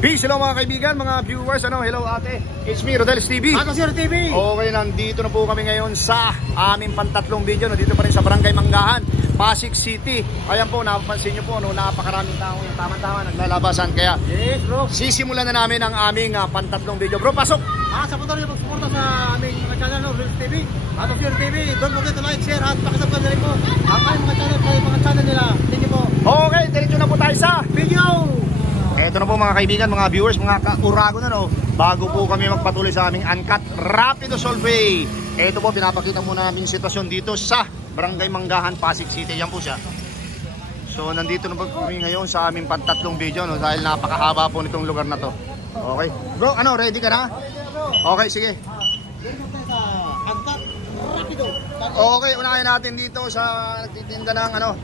Peace, hello mga kaibigan, mga viewers, hello ate. It's me, Rodel's TV. Ako Sir TV. Okay, nandito na po kami ngayon sa aming pantatlong video. Dito pa rin sa Barangay Manggahan, Pasig City. Ayan po, napapansin nyo po, napakaraming tao yung tama-tama naglalabasan. Kaya, Yes bro. sisimulan na namin ang aming pantatlong video. Bro, pasok! Sa punta rin mag-suporta sa aming mga channel, Rodel's TV. Ako Sir TV, don't forget to like, share, at pakisabkan na rin po ang aming mga channel nila. Thank you po. Okay, diretso na po tayo sa Video! Ito na po mga kaibigan, mga viewers, mga kaurago na bago po kami magpatuloy sa aming Uncut Rapido Survey. Ito po, pinapakita muna namin yung sitwasyon dito sa Barangay Manggahan, Pasig City. Yan po siya. So nandito na po kami ngayon sa aming pantatlong video dahil napakahaba po nitong lugar na to. Okay. Bro, ready ka na? Okay, sige. Uncut Rapido. Okay, unahin natin dito sa nagtitinda ng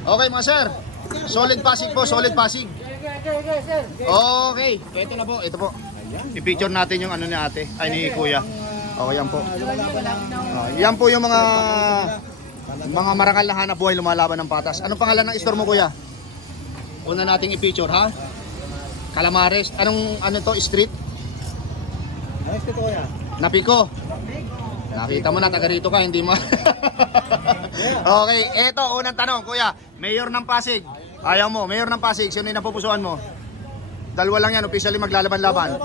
Okay mga sir, solid Pasig po, solid Pasig. Okay, ito na po, ito po. I-picture natin yung ni ate, ay ni kuya. Okay, yan po. Yan po yung mga marangal na hanap buhay lumalaban ng patas. Anong pangalan ng store mo kuya? Una nating i-picture ha? Calamares. Ano to, street? Ano street kuya? Napiko. Nakita mo na, taga rito ka, hindi mo. Okay, eto, unang tanong kuya. Mayor ng Pasig. Ayaw mo, Mayor ng Pasig, sino yung napupusuan mo? Dalawa lang yan, officially maglalaban-laban.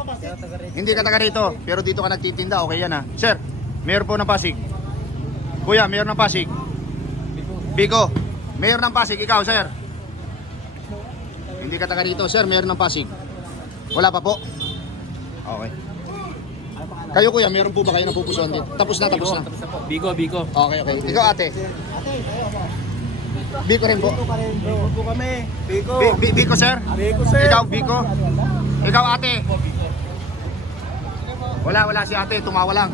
Hindi ka taga rito, pero dito ka nagtitinda, okay yan ha. Sir, Mayor po ng Pasig. Kuya, Mayor ng Pasig. Biko, Mayor ng Pasig, ikaw sir. Hindi ka taga rito, sir, Mayor ng Pasig. Wala pa po? Okay. Kayo kuya, meron po ba kayo napupusuan dito? Tapos na. Biko. Okay. Ikaw ate. Biko rin po. Biko po kami. Biko. Biko sir? Biko sir. Ikaw Biko? Ikaw ate? Wala si ate, tumawa lang.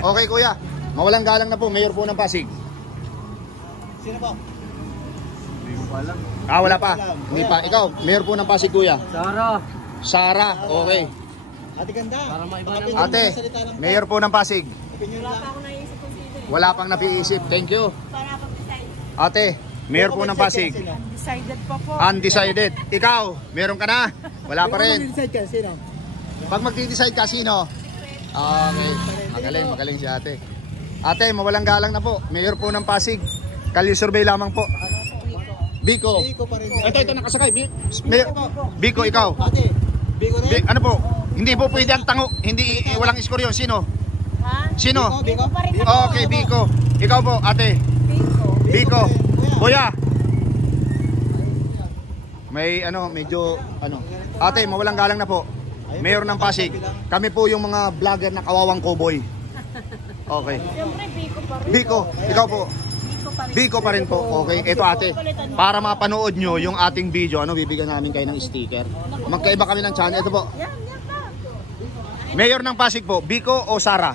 Okay kuya, mawalang galang na po, Mayor po ng Pasig. Sino po? Wala pa. Hindi pa. Ikaw, Mayor po ng Pasig kuya. Sara, okay. Ate ganda. Ate, Mayor po ng Pasig. Wala pang napiisip. Thank you. Ate, Mayor po ng Pasig. Decided pa po. Undecided. Ikaw, meron ka na? Wala pa rin. Decide ka, sino? Pag mag-decide ka, sino? Okay. Magaling si ate. Ate, mawalang galang na po. Mayor po ng Pasig. Kalye survey lamang po. Biko. Biko pa rin. Ito nakasakay. Biko, ikaw. Ate, Biko rin? Ano po? Hindi po pwede ang tango. Hindi, walang score yun. Sino? Ha? Sino? Biko pa rin ako. Okay, Biko. Ikaw po, ate. Biko. Kuya. May medyo Ate, mawalang galang na po. Mayor ng Pasig. Kami po yung mga vlogger na kawawang cowboy. Okay. Siyempre, Biko pa rin. Biko, ikaw po. Biko pa rin po. Okay, ito ate. Para mapanood nyo yung ating video, bibigyan namin kayo ng sticker. Magkaiba kami ng channel. Ito po. Yan pa. Mayor ng Pasig po, Biko o Sara?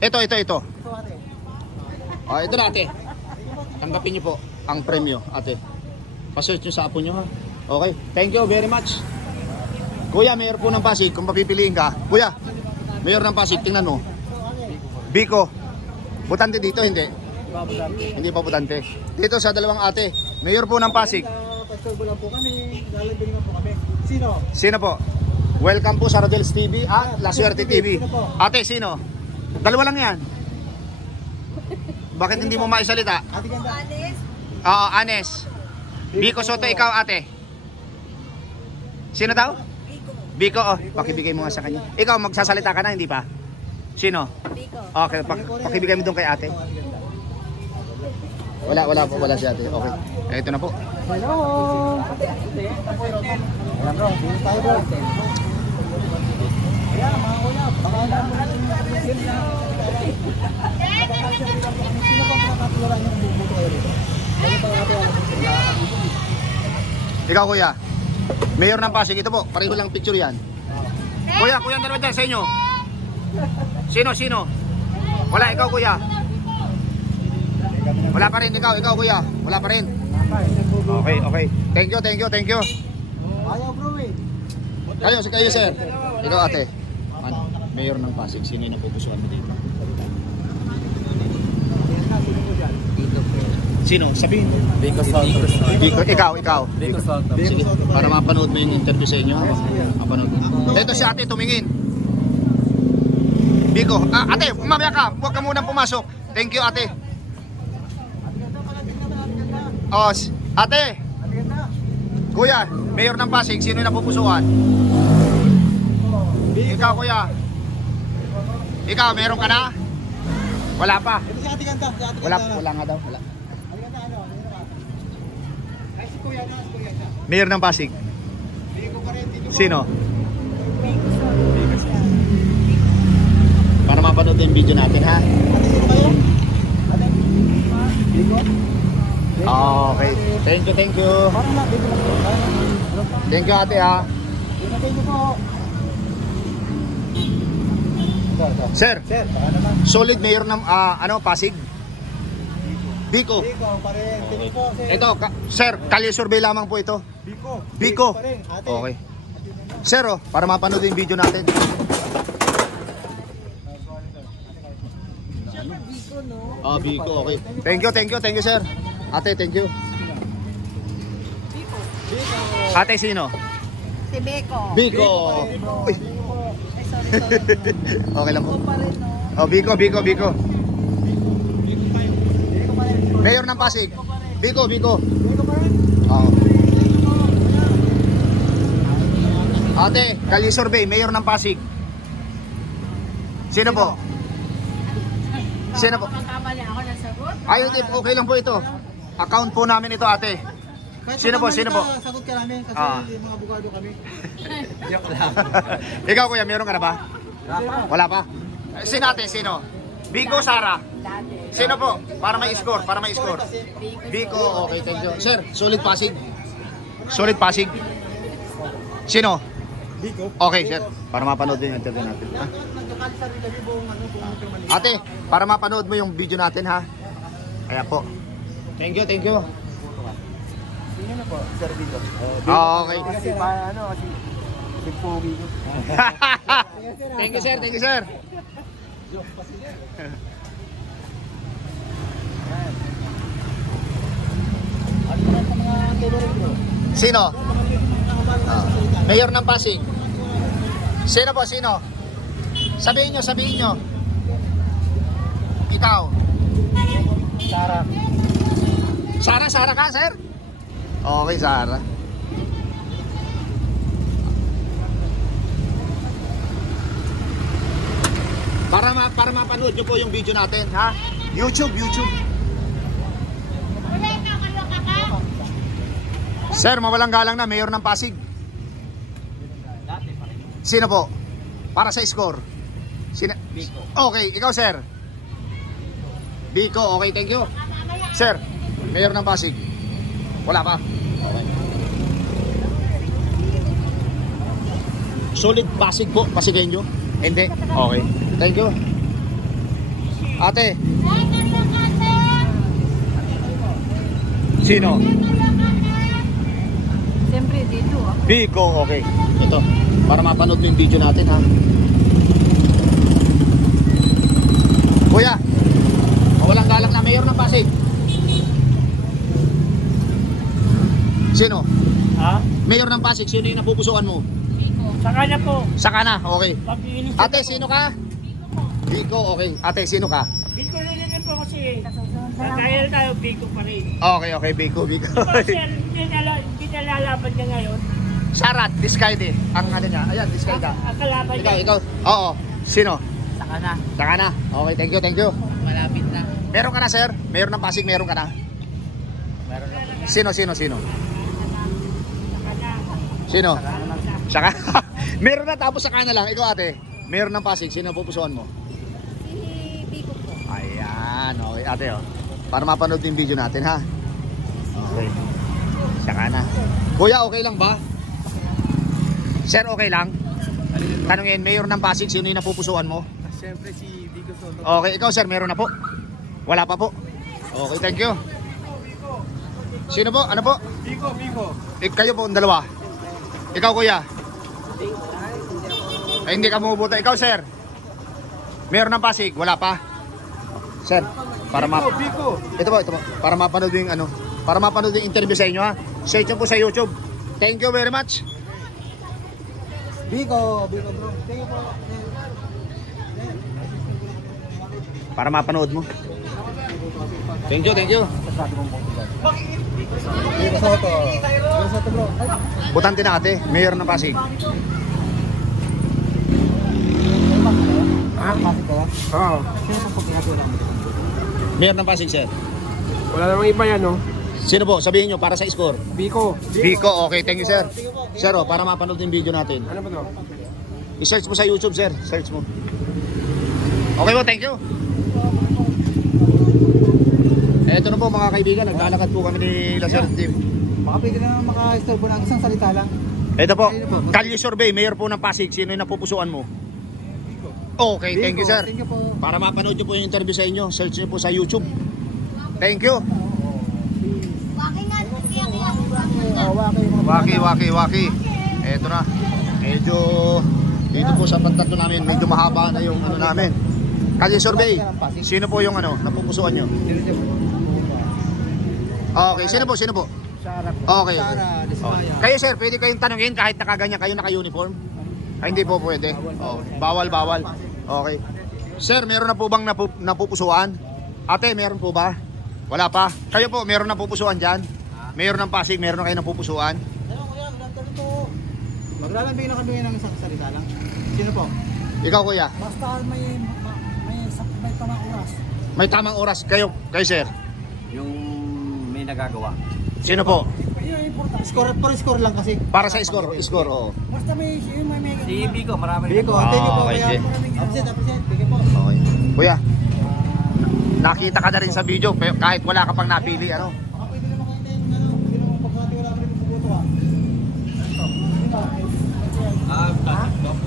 Ito. Ito na ate. Tanggapin nyo po ang premyo, ate. Pasearch nyo sa apo nyo ha. Okay, thank you very much. Kuya, Mayor po ng Pasig, kung papipiliin ka. Kuya, Mayor ng Pasig, tingnan mo. Biko. Butante dito, hindi? Hindi pa butante. Dito sa dalawang ate, Mayor po ng Pasig. Pastorbo lang po kami. Lalagyan naman po kami. Sino po? Welcome po sa Rodel's TV at La Suerte TV. Ate, sino? Dalawa lang yan. Bakit hindi mo maisalita? Ate ganda. Oo, Anes. Biko Soto, ikaw ate. Sino daw? Biko, pakibigay mo nga sa kanya. Ikaw, magsasalita ka na, hindi pa? Sino? Biko. Okay, pakibigay mo doon kay ate. Wala po, wala si ate. Okay, ito na po. Hello. Alam bro, dito tayo bro. Ayan, mga kuya. Baka alam mo na sino pa makakatulala niyong bubuto kayo rito? Ikaw kuya, Mayor ng Pasig, ito po, pareho lang picture yan. Kuya, dalawa dyan sa inyo. Sino? Wala, ikaw kuya. Wala pa rin, ikaw kuya. Wala pa rin. Okay. Thank you. Ayaw bro eh. Kayo sir. Ikaw ate. Mayor ng Pasig, sino yung napupusuan mo dito? Sino? Sabihin mo. Biko Soto. Biko, ikaw. Biko Soto. Sige, para mapanood mo yung interview sa inyo. Mapanood mo. Ito si ate, tumingin. Biko, ate, mamaya ka. Huwag ka munang pumasok. Thank you, ate. Ate. Kuya, mayor ng Pasig, sino yung napupusuan? Ikaw, kuya. Ikaw, meron ka na? Wala pa. Ito si Ate Ganda. Si Ate Wala Ganda. nga daw. Wala. Ate Ganda, ano? Ay, si Kuya na, si Kuya siya. Mayor ng Pasig. Biko pa rin, dito po. Sino? Para mapanood yung video natin, ha? Ate, sino kayo? Ate? Biko? Okay. Thank you. Parang lang, Biko lang. Thank you, ate, ha? Thank you po. Sir, Sir, baka naman. solid mayor ng Pasig. Biko. Biko pa rin. Thank you po, sir. Ito, sir, kalye survey lamang po ito. Biko. pa rin. Ate. Okay. Sir, para mapanood yung video natin. Biko, no? Biko, okay. Thank you, sir. Ate, thank you. Biko. Ate, sino? Si Biko. Biko. Uy, Ay, sorry. okay lang po. Biko pa rin, no? Biko. Biko pa rin. Mayor ng Pasig. Biko. Biko pa rin. Oo. Ate, kalye survey, mayor ng Pasig. Sino po? Sino po? Magkamali ako ng sagot. Ayun, okay lang po ito. Account po namin ito, ate. Kahit Sino po? naman sagot ka namin kasi mga abogado kami. Joke lang. Ikaw, kuya, meron ka na ba? Wala pa? Sino ate? Sino? Biko, Sara? Sino po? Para may score, Biko, okay, thank you. Sir, solid Pasig. Sino? Biko. Okay, sir. Para mapanood din yung interview natin. Ha? Ate, para mapanood mo yung video natin, ha? Kaya po. Thank you. Sino na po? Sir Biko. Okay. Kasi kasi big pogi ko. Thank you, sir. Sino? Mayor ng Pasig. Sino po? Sabihin nyo. Ikaw. Sara ka, sir? Okay, Sara. Para mapanood nyo po yung video natin, ha? YouTube. Sir, mawalang galang na, mayor ng Pasig. Sino po? Para sa score. Biko. Okay, ikaw, sir. Biko, okay, thank you. Sir, mayor ng Pasig. Wala pa. Okay. Solid Pasig po, Pasigueño. Hindi. Okay. Thank you. Ate. Sino? Siyempre, dito, ah. Biko, okay. Ito, para mapanood mo yung video natin, ha. Kuya, walang galang na mayor ng Pasig. Sino? Ha? Mayor ng Pasig, sino yung napupusuan mo? Biko. Sa kanya po. Saka na, okay. Pag-iinis. Ate, sino ka? Biko, okay. Ate, sino ka? Biko rin po kasi. Dahil tayo, Biko pa rin. Okay, Biko. Kasi hindi nalalaban niya ngayon. Sarat, Discayde. Ang ano niya, ayan, Discayde. Ang kalaban niya. Ikaw. Oo. Sino? Saka na. Okay, thank you. Malapit na. Meron ka na, sir? Mayor ng Pasig, meron ka na? Meron na. Sino? Saka na. Sino? Saka? Meron na, tapos saka na lang. Ikaw, ate, mayor ng Pasig, sino pupusuan mo? Si Biko po. Ayan, okay, ate, oh. Para mapanood yung video natin, ha? Okay. Saka na. Kuya, okay lang ba? Sir, okay lang? Tanungin, mayor ng Pasig, sino yung napupusuan mo? Siyempre si Biko Soto. Okay, ikaw, sir, meron na po? Wala pa po? Okay, thank you. Sino po? Ano po? Biko. Kayo po, ang dalawa. Ikaw, kuya. Ay, hindi ka mabubuta. Ikaw, sir. Mayor ng Pasig, wala pa? Sir. Para Biko. ito po. Para mapanood yung ano, para mapanood yung interview sa inyo ha. Search nyo po sa YouTube. Thank you very much. Biko bro. Thank you po. Para mapanood mo. Thank you. Biko Soto. Biko Soto bro. Butante na ate, mayor ng Pasig. Pasig ka? Oo. Sino po pinagawa mo? Mayor ng Pasig, sir. Wala namang iba yan, no? Sino po? Sabihin nyo para sa score. Biko. Biko, okay. Thank you, sir. Sir, para mapanood yung video natin. Ano ba to? I-search mo sa YouTube, sir. Search mo. Okay po, thank you. Eto na po mga kaibigan, naglalakad po kami ni Laser TV. Baka pwede na maka-istorbo ng isang salita lang. Eto po, Kalye Survey, mayor po ng Pasig. Sino yung napupusuan mo? Okay, thank you, sir. Thank you po. Para mapanood nyo po yung interview sa inyo, search nyo po sa YouTube. Thank you. Waki. Eto na. Medyo dito po sa pantatlo namin, medyo mahaba na yung ano namin. Kalye Survey, sino po yung ano, napupusuan nyo? Okay, sino po? Okay. Kayo sir, pwede kayong tanungin kahit nakaganyan kayo, naka-uniform? Ay, hindi po pwede. Oh, bawal. Okay. Sir, meron na po bang napupusuan? Ate, meron po ba? Wala pa. Kayo po, meron na pupusuan dyan? Mayor ng Pasig, meron na kayo napupusuan? Maglalambing na kami ng isang salita lang. Sino po? Ikaw kuya? Basta may tamang oras. May tamang oras. Kayo sir? Yung may nagagawa. Sino po? Score lang kasi. Para sa score, oo. Basta may Si Biko, marami. Biko, thank you po. Okay, Kaya okay. Absent. Thank you po. Okay. Kuya, nakita ka na rin sa video kahit wala ka pang napili, ano? Baka pwede naman kayo din, pwede naman pagkatiwala mo rin sa buto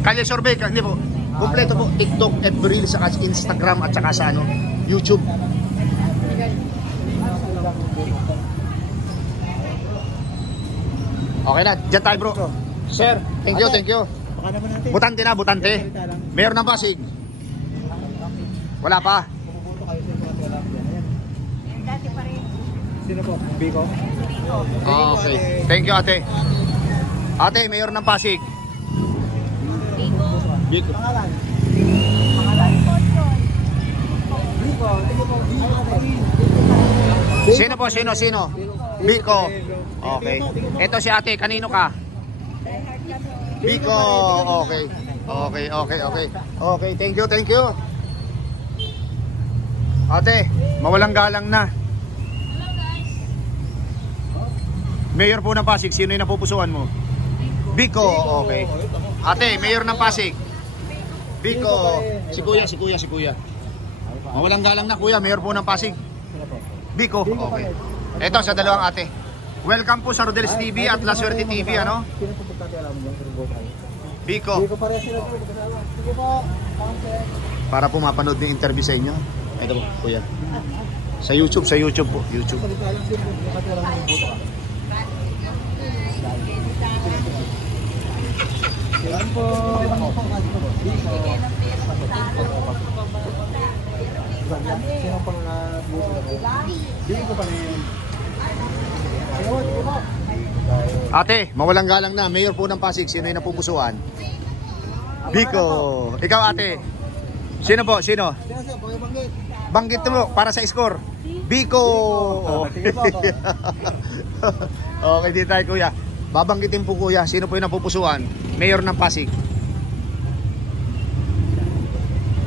Kalye Survey, hindi po. Kompleto po, TikTok, FB Reels, saka Instagram at saka sa ano, YouTube. Okay na, dyan tayo bro. Sir, thank you. Baka naman natin. Butante. Mayor ng Pasig. Wala pa. Bumoboto kayo sa pagkatiwala mo dyan. Ayan. Dati pa rin. Sino po? Biko? Okay. Thank you ate. Ate, Mayor ng Pasig. Biko. Pangalan? Biko. Sino po? Sino? Biko. Okay. Ito si ate, kanino ka? Biko. Okay. Okay, thank you. Ate, mawalang galang na. Mayor po ng Pasig, sino yung napupusuan mo? Biko. Okay. Ate, Mayor ng Pasig. Biko. Si kuya. Mawalang galang na kuya, Mayor po ng Pasig. Biko. Okay. Ito sa dalawang ate. Welcome po sa Rodel's TV at La Suerte TV, ano? Sino po pagkatiwala mo dyan? Biko. Biko pareha sila po. Sige po. Para po mapanood yung interview sa inyo. Ito po, kuya. Sa YouTube po. YouTube. Salita lang din. Pagkatiwala mo yung buto ka. Yan po. Sino pang buto ka? Biko pa rin. Ate, mawalang galang na. Mayor po ng Pasig, sino yung napupusuan? Biko. Ikaw ate. Sino po? Sino? Banggit mo para sa score. Biko. Okay, dito tayo kuya. Babanggitin po kuya, sino po yung napupusuan? Mayor ng Pasig.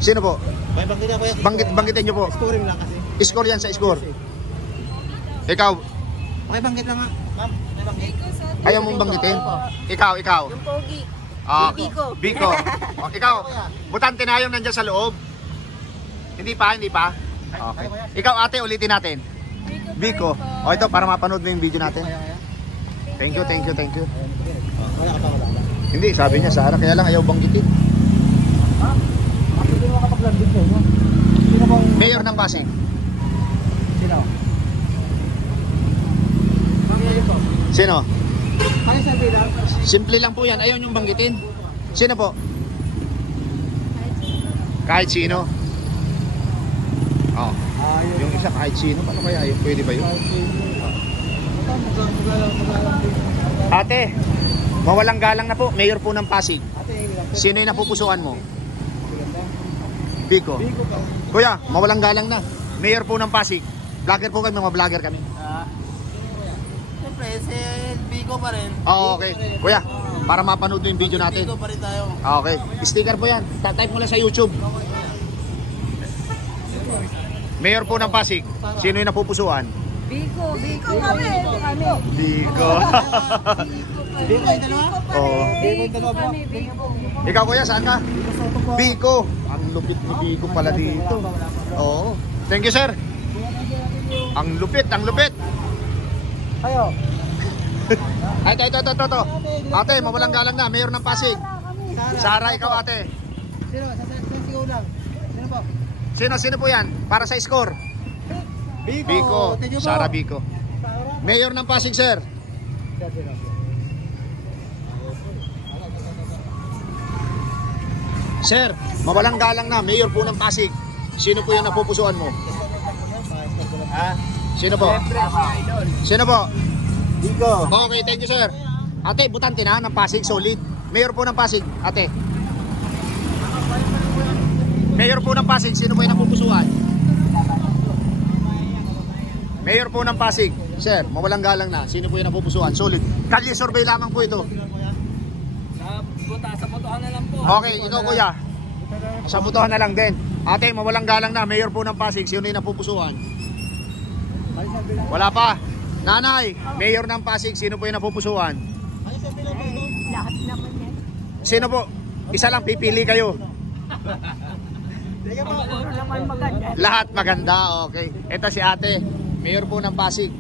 Sino po? Banggitin nyo po. Scoring lang kasi. Score yan sa score. Ikaw, Pakibanggit lang nga. Ma'am, pakibanggit. ayaw mong banggitin? Ikaw. Yung pogi. Biko. Biko. O, ikaw, butante na yung nandyan sa loob. Hindi pa? Okay. Ikaw ate, ulitin natin. Biko. O ito, para mapanood mo yung video natin. Thank you. Kaya ka pa wala. Hindi, sabi niya, Sarah, kaya lang ayaw banggitin. Ha? Bakit hindi mo kapag-landing sa inyo? Sino bang... Mayor ng Pasig. Sino? Bakit ito? Sino? Kaya sabi lang. Simple lang po yan, ayaw niyong banggitin. Sino po? Kahit sino. Oh. Yung isa kahit sino, paano kaya yun? Pwede ba yun? Ate, mawalang galang na po, mayor po ng Pasig. Sino yung napupusuan mo? Biko. Kuya, mawalang galang na, mayor po ng Pasig. Vlogger po kami, mga vlogger kami. Siyempre, si Biko pa rin. Oo, okay. Kuya, para mapanood yung video natin. Biko pa rin tayo. Okay. Sticker po yan. Type mo lang sa YouTube. Mayor po ng Pasig. Sino yung napupusuan? Biko kami. Biko. Biko yung dalawa? Oo. Biko kami. Ikaw kuya, saan ka? Biko. Ang lupit ni Biko pala dito. Oo. Thank you, sir. Ang lupit, ang lupit. Kayo. Ay, ito. Ate, mawalang galang na. Mayor ng Pasig. Sara, ikaw ate. Sino? Sigaw lang. Sino po? Sino po yan? Para sa score. Biko. Sara Biko. Mayor ng Pasig, sir. Sir, mawalang galang na. Mayor po ng Pasig. Sino po yung napupusuan mo? Ha? Sino po? Sino po? Biko. Okay, thank you, sir. Ate, butante na ng Pasig, solid. Mayor po ng Pasig, ate. Mayor po ng Pasig, sino po yung napupusuan? Mayor po ng Pasig, sir, mawalang galang na. Sino po yung napupusuan? Solid. Kalye survey lamang po ito. Sa botohan na lang po. Okay, ikaw kuya. Sa butuhan na lang din. Ate, mawalang galang na. Mayor po ng Pasig, sino yung napupusuan? Wala pa. Nanay, Mayor ng Pasig, sino po yung napupusuan? Lahat naman yan. Sino po? Isa lang, pipili kayo. Puro naman maganda. Lahat maganda, okay. Ito si ate, Mayor po ng Pasig.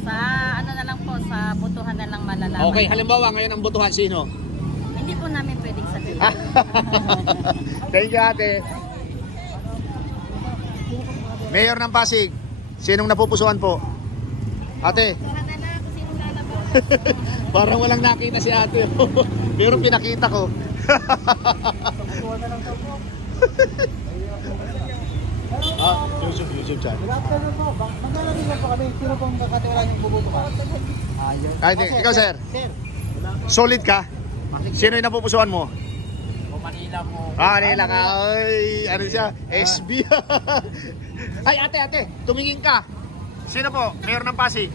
Sa ano na lang po, sa botohan na lang malalaman. Okay, halimbawa ngayon ang botohan sino? Hindi po namin pwedeng sabihin. Thank you ate. Mayor ng Pasig, sinong napupusuan po? Ate. Botohan na lang kung sino lalabas. Parang walang nakita si ate. Pero pinakita ko. YouTube channel. Maglalagay lang po kami. Sino pong kakatiwalaan yung bubuto ka? Ay, ikaw sir, Sir. solid ka? Sino yung napupusuan mo? Manila mo. Manila ka. Ay, ano siya? SB. Ay, ate, tumingin ka. Sino po? Mayor ng Pasig.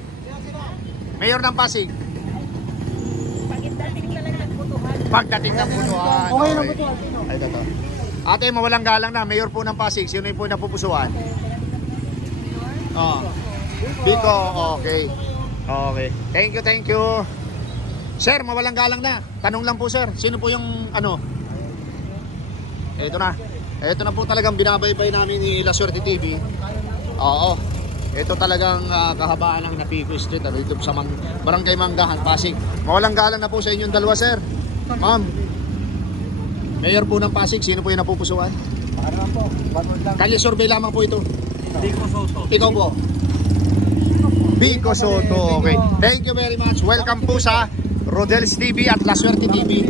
Mayor ng Pasig. Pagdating na lang ng botohan. Pagdating ng butuan. Okay na butuhan. Sino? Ay, ito. Ate, mawalang galang na. Mayor po ng Pasig. Sino yung po napupusuan? Oh. Biko. Okay. Okay. Thank you. Sir, mawalang galang na. Tanong lang po, sir. Sino po yung ano? Ito na. Ito na po talagang binabaybay namin ni La Suerte TV. Oo. Ito talagang kahabaan ng Napico Street dito sa Barangay Manggahan, Pasig. Mawalang galang na po sa inyong dalawa, sir. Ma'am. Mayor po ng Pasig, sino po yung napupusuan? Para lang po. Banod lang. Kalye survey lamang po ito. Biko Soto. Ikaw po. Biko Soto. Okay. Thank you very much. Welcome po sa Rodel's TV at La Suerte TV.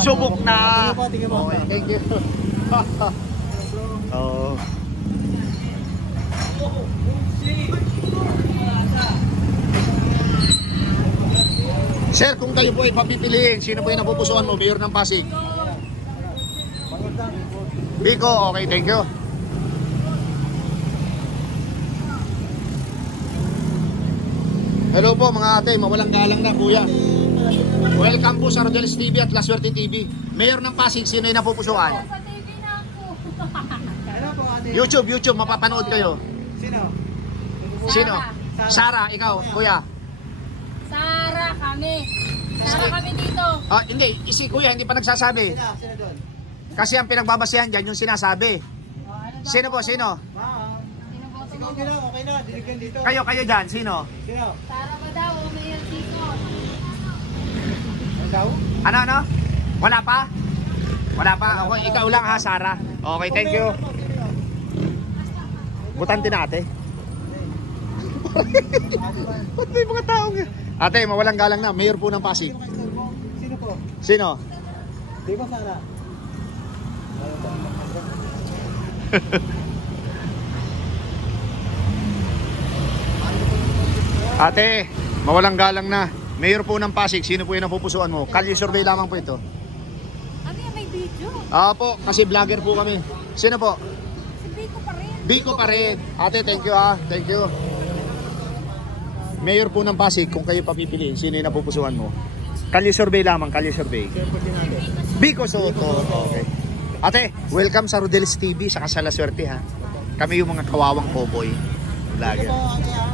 Subok na. Tingin mo. Okay, thank you. Oh. Sir, kung kayo po ay papipiliin, sino po yung napupusuan mo? Mayor ng Pasig? Banod lang. Biko, okay, thank you. Hello po mga ate, mawalang galang na kuya. Welcome po sa Rodel's TV at La Suerte TV. Mayor ng Pasig, sino yung napupusuan? Sa TV na ako. Ano po ate? YouTube, mapapanood kayo. Sino? Sino? Sara, ikaw, kuya. Sara kami. Sara kami dito. Ah, hindi, si kuya hindi pa nagsasabi. Sino doon? Kasi ang pinagbabasihan dyan yung sinasabi. Sino po, sino? Ma'am. Sino boto Ikaw mo? nila, okay na. Diligyan dito. Kayo dyan, sino? Sino? Sara ba daw o Mayor Tito? Ang daw? Ano? Wala pa? Wala pa? Ako, ikaw lang ha, Sara. Okay, thank you. Butante na ate. Ba't may mga taong ate, mawalang galang na. Mayor po ng Pasig. Sino po? Sino? Di ba Sara? Ate, mawalang galang na. Mayor po ng Pasig, sino po yung napupusuan mo? Kalye survey lamang po ito. Ano yung may video? Po, kasi vlogger po kami. Sino po? Si Biko pa rin. Biko pa rin. Ate, thank you ha. Thank you. Mayor po ng Pasig, kung kayo papipiliin, sino yung napupusuan mo? Kalye survey lamang, kalye survey. Biko Soto. Okay. Ate, welcome sa Rodel's TV, saka sa La Suerte ha. Kami yung mga kawawang cowboy. Vlogger.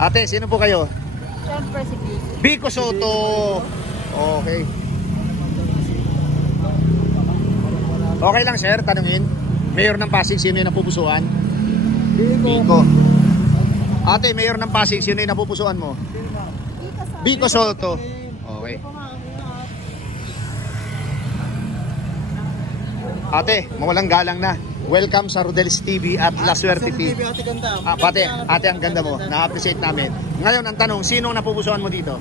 Ate, sino po kayo? Siyempre si Biko. Biko Soto. Okay. Okay lang sir, tanungin. Mayor ng Pasig, sino yung napupusuan? Biko. Ate, Mayor ng Pasig, sino yung napupusuan mo? Biko Soto. Okay. Ate, mawalang galang na. Welcome sa Rodel's TV at La Suerte TV. Ate ganda. Ate, ang ganda mo. Na-appreciate namin. Ngayon, ang tanong, sino ang napupusuan mo dito?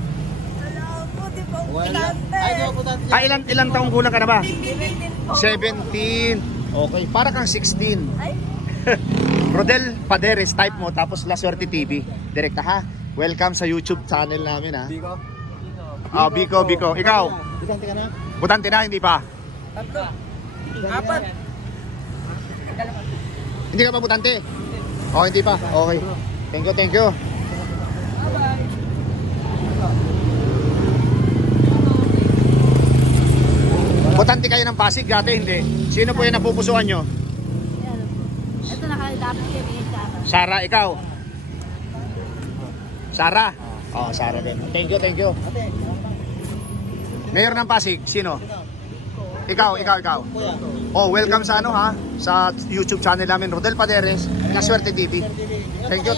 Ilang taong gulang ka na ba? 17. Okay, para kang 16. Rodel Paderes, type mo, tapos La Suerte TV. Direkta ha. Welcome sa YouTube channel namin ha. Biko. Biko. Ikaw? Butante ka na? Butante na, hindi pa? 4. Hindi ka pa butante? Oh, hindi pa. Okay. Thank you. Butante kayo ng Pasig, dati hindi. Sino po yung napupusuan nyo? Ito nakalapit kami yung Sara. Sara, ikaw? Sara? Oh, Sara din. Thank you. Mayor ng Pasig, sino? Ikaw. Oh, welcome sa ano ha? Sa YouTube channel namin, Rodel Paderes, La Suerte TV. Thank you.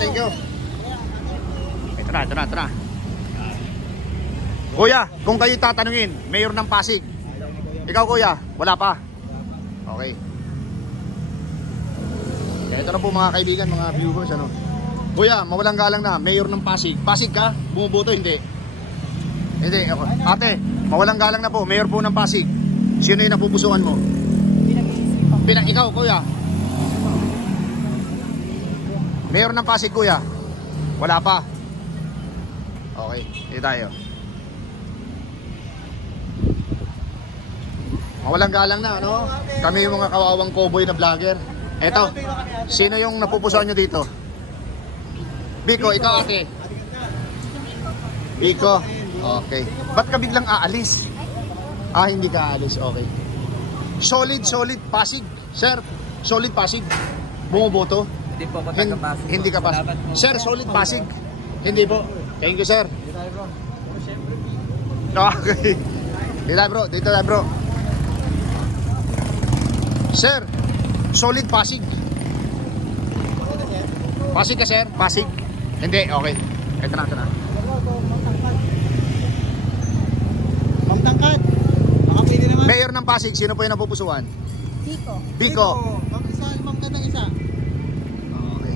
Ito na. Kuya, kung kayo tatanungin, Mayor ng Pasig. Ikaw kuya, wala pa. Okay. Ito na po mga kaibigan, mga viewers ano. Kuya, mawalang galang na, Mayor ng Pasig. Pasig ka? Bumuboto hindi? Hindi. Ate, mawalang galang na po, Mayor po ng Pasig. Sino yung napupusuan mo? Ikaw, kuya. Mayor ng Pasig, kuya. Wala pa. Okay, dito tayo. Mawalang galang na, ano? Kami yung mga kawawang cowboy na vlogger. Eto, sino yung napupusuan nyo dito? Biko, ikaw ate. Biko. Okay. Ba't ka biglang aalis? Hindi ka aalis. Okay. Solid Pasig. Sir, solid Pasig. Bumuboto? Hindi po ako taga-Pasig. Hindi ka Pasig. Sir, solid Pasig. Hindi po. Thank you, sir. Okay. Dito tayo, bro. Sir, solid Pasig. Pasig ka, sir? Pasig? Hindi, okay. Ito na. Magtangkad. Baka pwede naman. Mayor ng Pasig, sino po yung napupusuan? Biko. Magtangkad ng isa. Okay.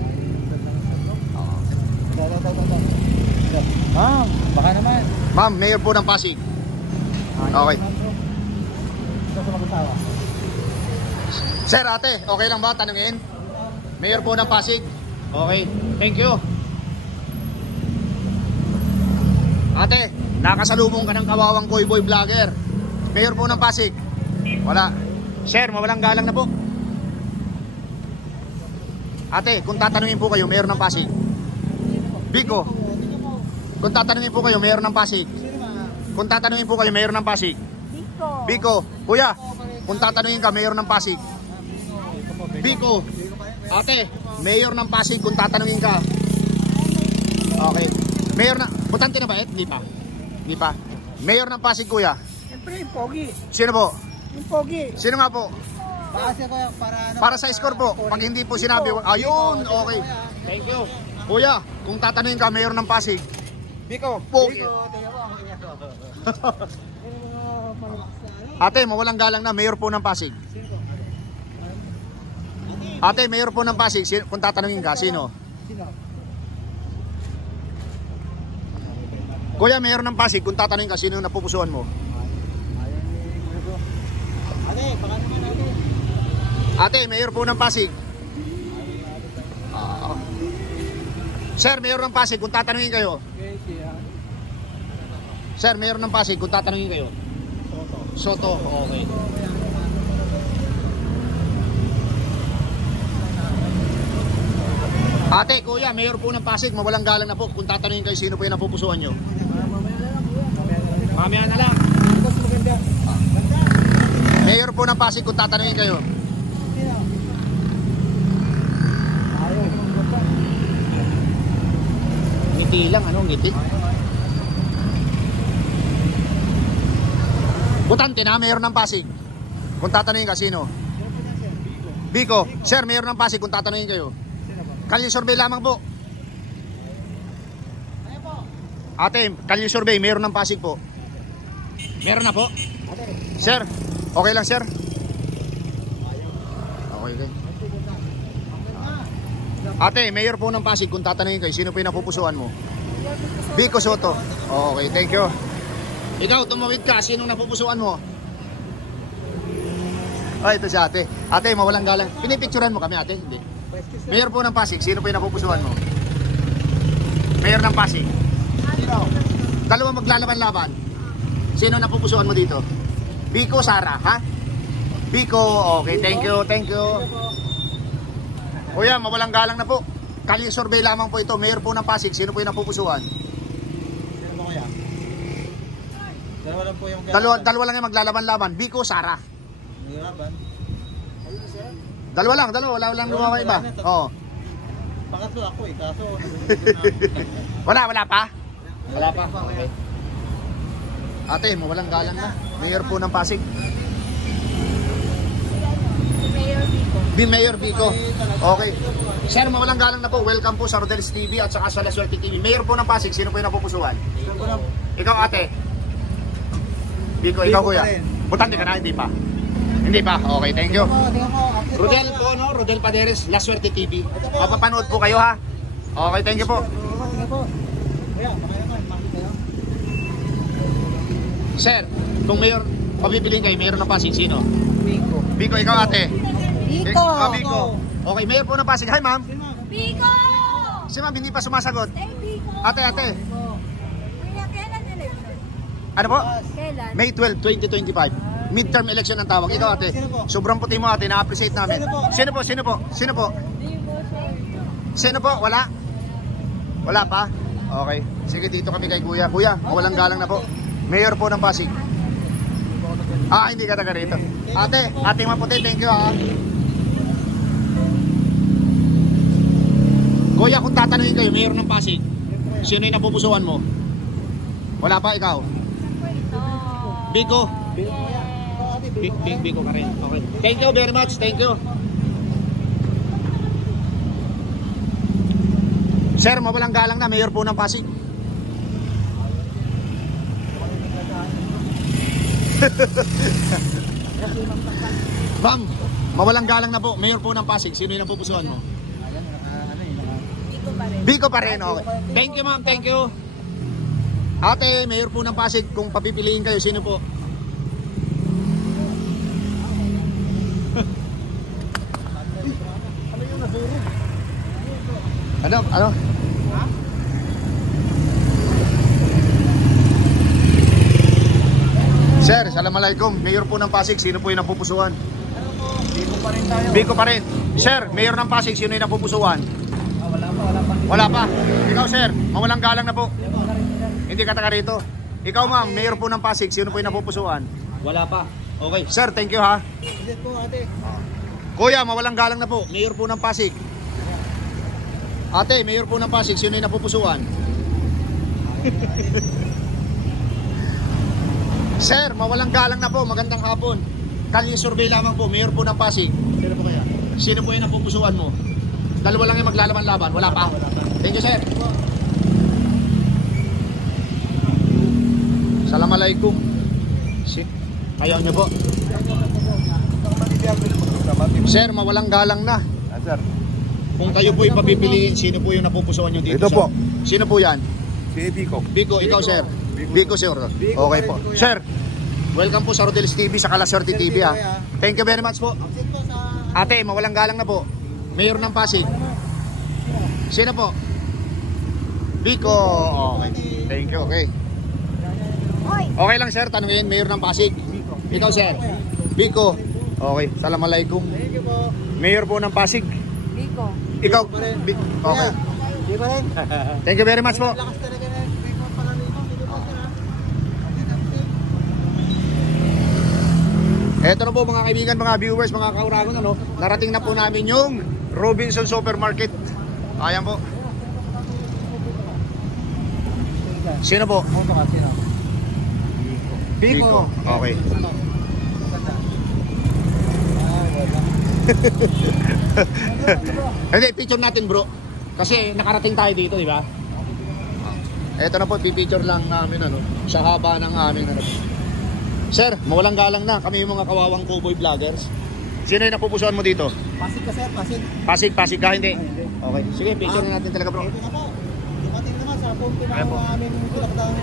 Baka naman. Ma'am, Mayor po ng Pasig. Okay. Sir, ate, okay lang ba tanungin? Mayor po ng Pasig. Okay, thank you. Ate, nakasalubong ka ng kawawang cowboy vlogger. Mayor po ng Pasig. Wala. Sir, mawalang galang na po. Ate, kung tatanungin po kayo, Mayor ng Pasig. Biko. Kung tatanungin po kayo, Mayor ng Pasig. Kung tatanungin po kayo, Mayor ng Pasig. Biko. Kuya, kung tatanungin ka, Mayor ng Pasig. Biko. Ate, Mayor ng Pasig, kung tatanungin ka. Okay. Mayor na, butante na ba? Hindi pa. Mayor ng Pasig, kuya. Siyempre, yung pogi. Sino po? Yung pogi. Sino nga po? Para sa score po. Pag hindi po sinabi, ayun, okay. Thank you. Kuya, kung tatanungin ka, Mayor ng Pasig. Biko. Pogi. Ate, mawalang galang na, Mayor po ng Pasig. Ate, Mayor po ng Pasig, kung tatanungin ka, sino? Kuya, Mayor ng Pasig, kung tatanungin ka, sino yung napupusuan mo? Ate, Mayor po ng Pasig. Sir, Mayor ng Pasig, kung tatanungin kayo. Sir, Mayor ng Pasig, kung tatanungin kayo. Soto, okay. Ate, kuya, Mayor po ng Pasig, mawalang galang na po. Kung tatanungin kayo, sino po yung napupusuan nyo? Mamaya na lang. Mayor po ng Pasig, kung tatanungin kayo. Ngiti lang, ano? Ngiti. Butante na, Mayor ng Pasig. Kung tatanungin ka, sino? Biko. Sir, Mayor ng Pasig, kung tatanungin kayo. Kalye survey lamang po. Ate, kalye survey, Mayor ng Pasig po. Meron na po. Sir, okay lang sir? Okay. Ate, Mayor po ng Pasig, kung tatanungin kayo, sino po yung napupusuan mo? Biko Soto. Okay, thank you. Ikaw, tumawid ka, sinong napupusuan mo? Ay, ito si ate. Ate, mawalang galang. Pinipicturan mo kami ate? Hindi. Mayor po ng Pasig, sino po yung napupusuan mo? Mayor ng Pasig. Dalawa maglalaban-laban. Sino napupusuan mo dito? Biko, Sara, ha? Biko, okay, thank you. Kuya, mawalang galang na po. Kalye survey lamang po ito. Mayor po ng Pasig, sino po yung napupusuan? Sino po kaya? Dalawa lang po yung... Dalawa lang yung maglalaban-laban. Biko, Sara. Laban. Wala lang lumawa iba. Oo. Pangatlo ako kaso... Wala pa? Wala pa. Okay. Ate, mawalang galang na. Mayor po ng Pasig. Mayor Biko. Okay. Sir, mawalang galang na po. Welcome po sa Rodel's TV at saka sa La Suerte TV. Mayor po ng Pasig, sino po yung napupusuan? Ikaw ate. Biko, ikaw kuya. Butante ka na, hindi pa? Hindi pa? Okay, thank you. Rodel po, no? Rodel Paderes, La Suerte TV. Mapapanood po kayo ha. Okay, thank you po. Sir, kung mayor, pabibigyan kayo, mayor ng Pasig, sino? Biko, ikaw ate. Biko. Okay, mayor po ng Pasig. Hi ma'am. Biko! Si ma'am, hindi pa sumasagot. Biko! Ate. Kailan election? Ano po? Kailan? May 12, 2025. Midterm election ang tawag. Ikaw ate. Sobrang puti mo ate, na-appreciate namin. Sino po? Sino po? Wala? Wala pa? Okay. Sige, dito kami kay kuya. Kuya, mawalang galang na po. Mayor po ng Pasig. Hindi ka taga rito. Ate, ating maputi, thank you ha. Kuya, kung tatanungin kayo, Mayor ng Pasig, sino yung napupusuan mo? Wala pa, ikaw? Biko? Biko ka rin. Okay. Thank you very much, thank you. Sir, mawalang galang na, Mayor po ng Pasig. Ma'am, mawalang galang na po, Mayor po ng Pasig, sino yung napupusuan mo? Biko pa rin, okay. Thank you ma'am, thank you. Ate, Mayor po ng Pasig, kung papipiliin kayo, sino po? Ano? Sir, assalamualaikum. Mayor po ng Pasig, sino po yung napupusuan? Biko pa rin tayo. Biko pa rin. Sir, Mayor ng Pasig, sino yung napupusuan? Wala pa. Ikaw sir, mawalang galang na po. Hindi ka taga rito. Ikaw ma'am, Mayor po ng Pasig, sino po yung napupusuan? Wala pa. Okay. Sir, thank you ha. Hindi po ate. Kuya, mawalang galang na po. Mayor po ng Pasig. Ate, Mayor po ng Pasig, sino yung napupusuan? Sir, mawalang galang na po. Magandang hapon. Kalye survey lamang po. Mayor po ng Pasig. Sino po kaya? Sino po yung napupusuan mo? Dalawa lang yung maglalaban-laban. Wala pa. Thank you sir. Assalamualaikum. Ayaw niyo po. Sir, mawalang galang na. Sir. Kung kayo po ipapipiliin, sino po yung napupusuan nyo dito? Ito po. Sino po yan? Si Biko. Biko, ikaw sir. Biko sir. Okay po. Sir, welcome po sa Rodel's TV, sa La Suerte TV ha. Thank you very much po. Ate, mawalang galang na po. Mayor ng Pasig. Sino po? Biko. Okay. Thank you. Okay. Okay lang sir, tanungin, Mayor ng Pasig. Ikaw sir? Biko. Okay, Assalamualaikum. Thank you po. Mayor po ng Pasig. Biko. Ikaw? Okay. Di ba rin? Thank you very much po. Lakas talaga na Biko pala Biko. Dito po sir ha. Eto na po mga kaibigan, mga viewers, mga kauragon, ano, narating na po namin yung Robinson Supermarket. Ayan po. Sino po? Moto ka, sino? Biko. Okay. Hindi, picture natin bro. Kasi nakarating tayo dito, di ba? Eto na po, pipicture lang namin ano, sa haba ng aming ano. Sir, mawalang galang na. Kami yung mga kawawang cowboy vloggers. Sino yung napupusuan mo dito? Pasig ka sir, Pasig. Pasig ka, hindi? Okay. Sige, picture na natin talaga bro. Ito na po. Dumating naman sa punto na po aming pinakatang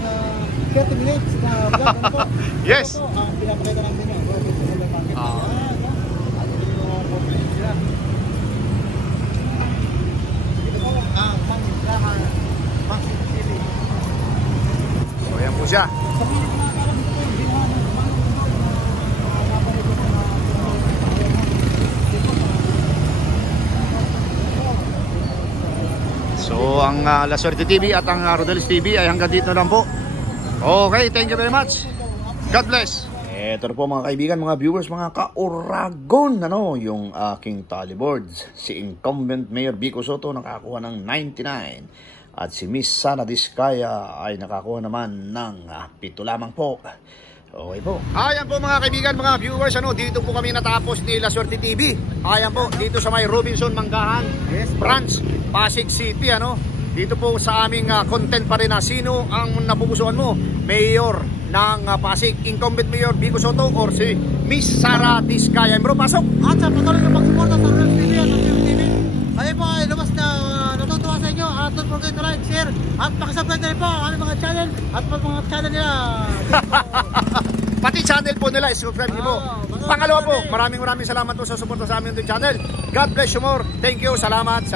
30 minutes na vlog. Ano po? Yes! Ito po, pinapakita namin yun. Robinson Supermarket. At ito yung mga company sila. Ito po, Panglahan, Pasig City. So, ayan po siya. Sa pilit mga kalam dito po, ginawa ng So, ang La Suerte TV at ang Rodelis TV ay hanggang dito lang po. Okay, thank you very much. God bless. Eto na po mga kaibigan, mga viewers, mga kauragon, ano, yung aking tallyboards. Si incumbent Mayor Biko Soto nakakuha ng 99 at si Miss Sara Diskaya ay nakakuha naman ng 7 lamang po. Okay po. Ayan po mga kaibigan, mga viewers, ano, dito po kami natapos ni La Suerte TV. Ayan po, dito sa may Robinson Manggahan branch, Pasig City, ano. Dito po sa aming content pa rin na sino ang napupusuan mo, Mayor ng Pasig, incumbent Mayor Biko Soto or si Miss Sara Diskaya. Bro, pasok! at sa patuloy na pagsuporta sa Rodelis TV at sa Rodelis TV. Kami po ay lumas na natutuwa sa inyo at don't forget to like, share at pakisubscribe na rin po ang aming mga channel at mga channel nila. Pati channel po nila, subscribe niyo po. Pangalawa po, maraming salamat po sa suporta sa aming channel. God bless you more. Thank you. Salamat.